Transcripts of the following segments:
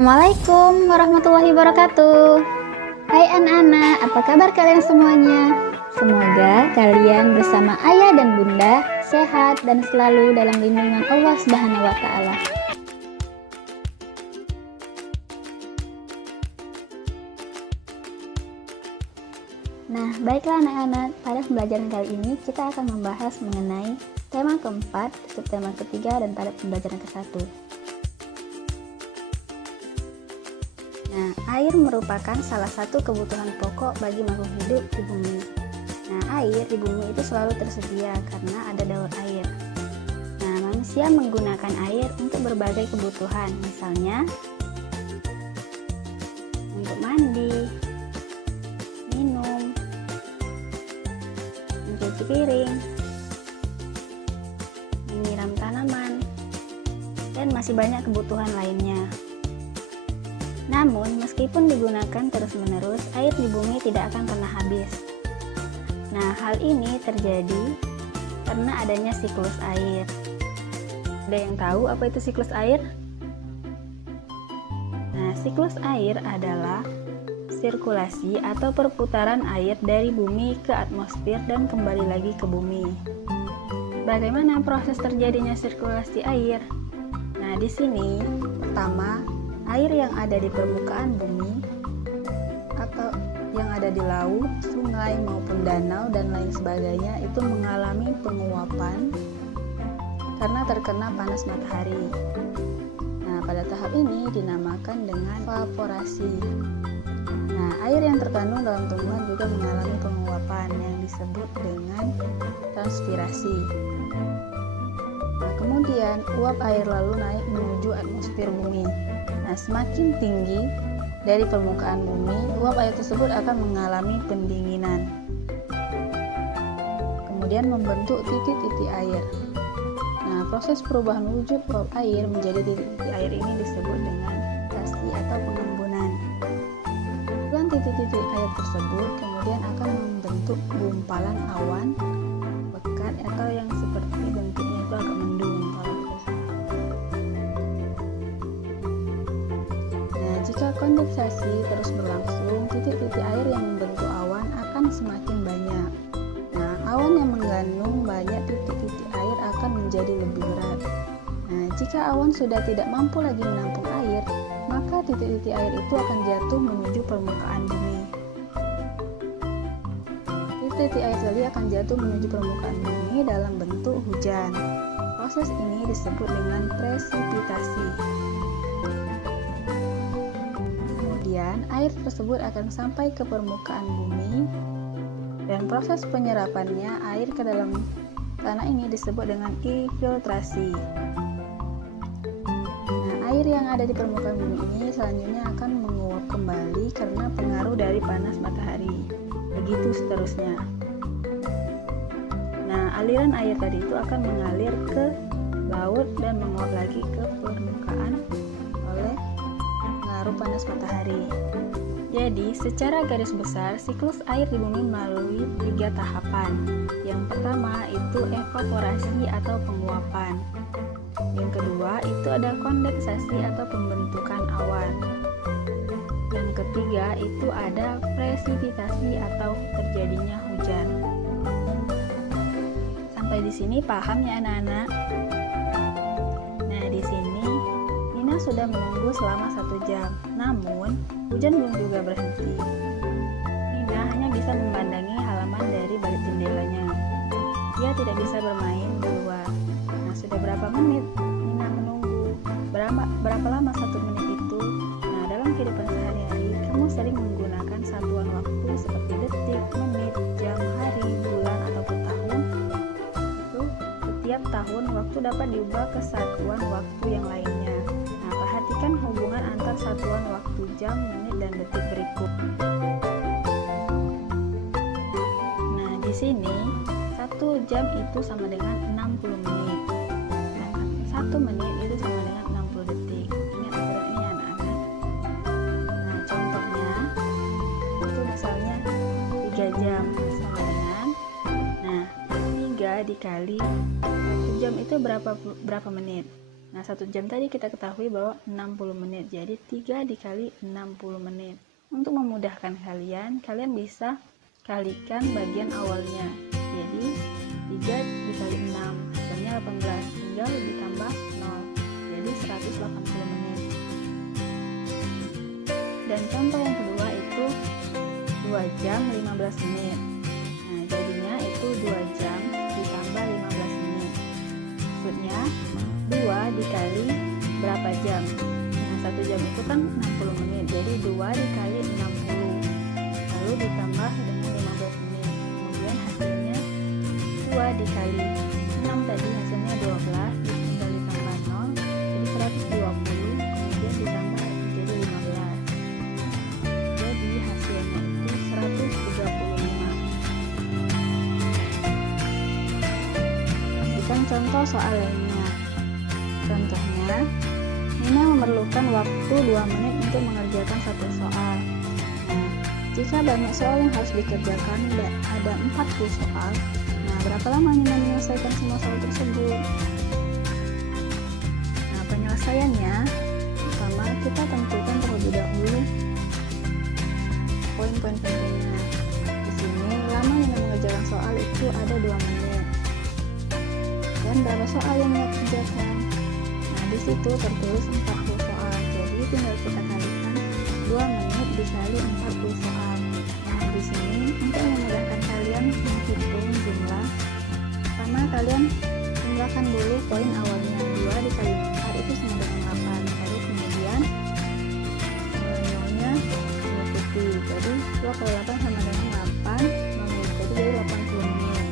Assalamualaikum warahmatullahi wabarakatuh. Hai anak-anak, apa kabar kalian semuanya? Semoga kalian bersama ayah dan bunda sehat dan selalu dalam lindungan Allah Subhanahu wa Ta'ala. Nah, baiklah anak-anak, pada pembelajaran kali ini kita akan membahas mengenai tema keempat, subtema ketiga, dan pada pembelajaran ke-1. Nah, air merupakan salah satu kebutuhan pokok bagi makhluk hidup di bumi. Nah, air di bumi itu selalu tersedia karena ada daur air. Nah, manusia menggunakan air untuk berbagai kebutuhan, misalnya untuk mandi, minum, mencuci piring, menyiram tanaman, dan masih banyak kebutuhan lainnya. Namun, meskipun digunakan terus-menerus, air di bumi tidak akan pernah habis. Nah, hal ini terjadi karena adanya siklus air. Ada yang tahu apa itu siklus air? Nah, siklus air adalah sirkulasi atau perputaran air dari bumi ke atmosfer dan kembali lagi ke bumi. Bagaimana proses terjadinya sirkulasi air? Nah, di sini pertama, air yang ada di permukaan bumi atau yang ada di laut, sungai maupun danau dan lain sebagainya itu mengalami penguapan karena terkena panas matahari. Nah, pada tahap ini dinamakan dengan evaporasi. Nah, air yang terkandung dalam tumbuhan juga mengalami penguapan yang disebut dengan transpirasi. Nah, kemudian uap air lalu naik menuju atmosfer bumi. Nah, semakin tinggi dari permukaan bumi, uap air tersebut akan mengalami pendinginan. Kemudian membentuk titik-titik air. Nah, proses perubahan wujud uap air menjadi titik-titik air ini disebut dengan krasi atau pengembunan. Dan titik-titik air tersebut kemudian akan membentuk gumpalan awan pekat atau yang seperti bentuknya itu agak mendung. Jika kondensasi terus berlangsung, titik-titik air yang membentuk awan akan semakin banyak. Nah, awan yang mengandung banyak titik-titik air akan menjadi lebih berat. Nah, jika awan sudah tidak mampu lagi menampung air, maka titik-titik air itu akan jatuh menuju permukaan bumi. Titik-titik air tadi akan jatuh menuju permukaan bumi dalam bentuk hujan. Proses ini disebut dengan presipitasi. Kemudian air tersebut akan sampai ke permukaan bumi dan proses penyerapannya air ke dalam tanah ini disebut dengan infiltrasi. Nah, air yang ada di permukaan bumi ini selanjutnya akan menguap kembali karena pengaruh dari panas matahari. Begitu seterusnya. Nah, aliran air tadi itu akan mengalir ke laut dan menguap lagi ke permukaan oleh pengaruh panas matahari. Jadi, secara garis besar, siklus air di bumi melalui 3 tahapan. Yang pertama itu evaporasi atau penguapan. Yang kedua itu ada kondensasi atau pembentukan awan. Yang ketiga itu ada presipitasi atau terjadinya hujan. Sampai di sini paham ya anak-anak? Nah, di sini Nina sudah menunggu selama 1 jam, namun hujan belum juga berhenti. Nina hanya bisa memandangi halaman dari balik jendelanya. Dia tidak bisa bermain di luar. Nah, sudah berapa menit Nina menunggu? Berapa lama 1 menit itu? Nah, dalam kehidupan sehari-hari, kamu sering menggunakan satuan waktu seperti detik, menit, jam, hari, bulan, ataupun tahun. Itu setiap tahun waktu dapat diubah ke satuan waktu yang lainnya. Perhatikan hubungan antar satuan waktu jam, menit, dan detik berikut. Nah, di sini 1 jam itu sama dengan 60 menit. Nah, 1 menit itu sama dengan 60 detik. Ingat aturan ini anak-anak. Nah, contohnya itu misalnya 3 jam sama dengan, nah, 3 dikali 1 jam itu berapa menit? Nah, 1 jam tadi kita ketahui bahwa 60 menit, jadi 3 dikali 60 menit. Untuk memudahkan kalian bisa kalikan bagian awalnya. Jadi 3 dikali 6 hasilnya 18, tinggal ditambah 0, jadi 180 menit. Dan contoh yang kedua itu 2 jam 15 menit. Nah, jadinya itu 2 jam ditambah 15 menit. Maksudnya 2 dikali berapa jam? Nah, 1 jam itu kan 60 menit, jadi 2 dikali 60, lalu ditambah dengan 15 menit. Kemudian hasilnya 2 dikali 6 tadi hasilnya 12, tinggal ditambah 0, jadi 120, kemudian ditambah jadi 15. Jadi hasilnya itu 135. Berikan contoh soal lainnya. Contohnya, Nina memerlukan waktu 2 menit untuk mengerjakan satu soal. Nah, jika banyak soal yang harus dikerjakan, ada 40 soal. Nah, berapa lama Nina menyelesaikan semua soal tersebut? Nah, penyelesaiannya, pertama kita tentukan terlebih dahulu poin-poin pentingnya. Di sini, lama Nina mengerjakan soal itu ada 2 menit. Dan berapa soal yang Nina kerjakan? Di situ tertulis 40 soal, jadi tinggal kita kalikan 2 menit dikali 40 soal. Nah, di sini untuk memudahkan kalian menghitung jumlah, pertama kalian jumlahkan dulu poin awalnya. 2 dikali 4 itu sama dengan 8, lalu kemudian nolnya mengikuti, jadi 2 kali 8 sama dengan 8, mengikuti jadi 80 menit.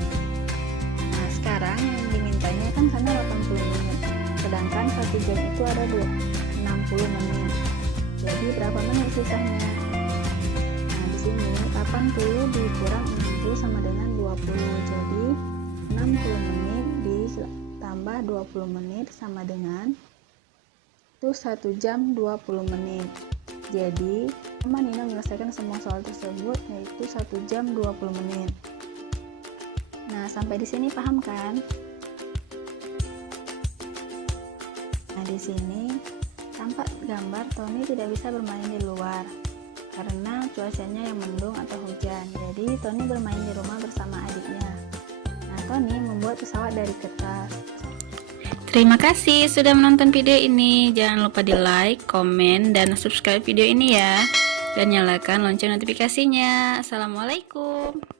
Nah, sekarang yang dimintanya kan karena 80 menit, sedangkan 1 jam itu ada 60 menit. Jadi berapa menit sisanya? Nah, di sini 80 dikurang 60 sama dengan 20. Jadi 60 menit ditambah 20 menit sama dengan itu 1 jam 20 menit. Jadi lama Nina menyelesaikan semua soal tersebut yaitu 1 jam 20 menit. Nah, sampai di sini paham kan? Nah, di sini tampak gambar Tony tidak bisa bermain di luar karena cuacanya yang mendung atau hujan. Jadi Tony bermain di rumah bersama adiknya. Nah, Tony membuat pesawat dari kertas. Terima kasih sudah menonton video ini. Jangan lupa di like, komen, dan subscribe video ini ya. Dan nyalakan lonceng notifikasinya. Assalamualaikum.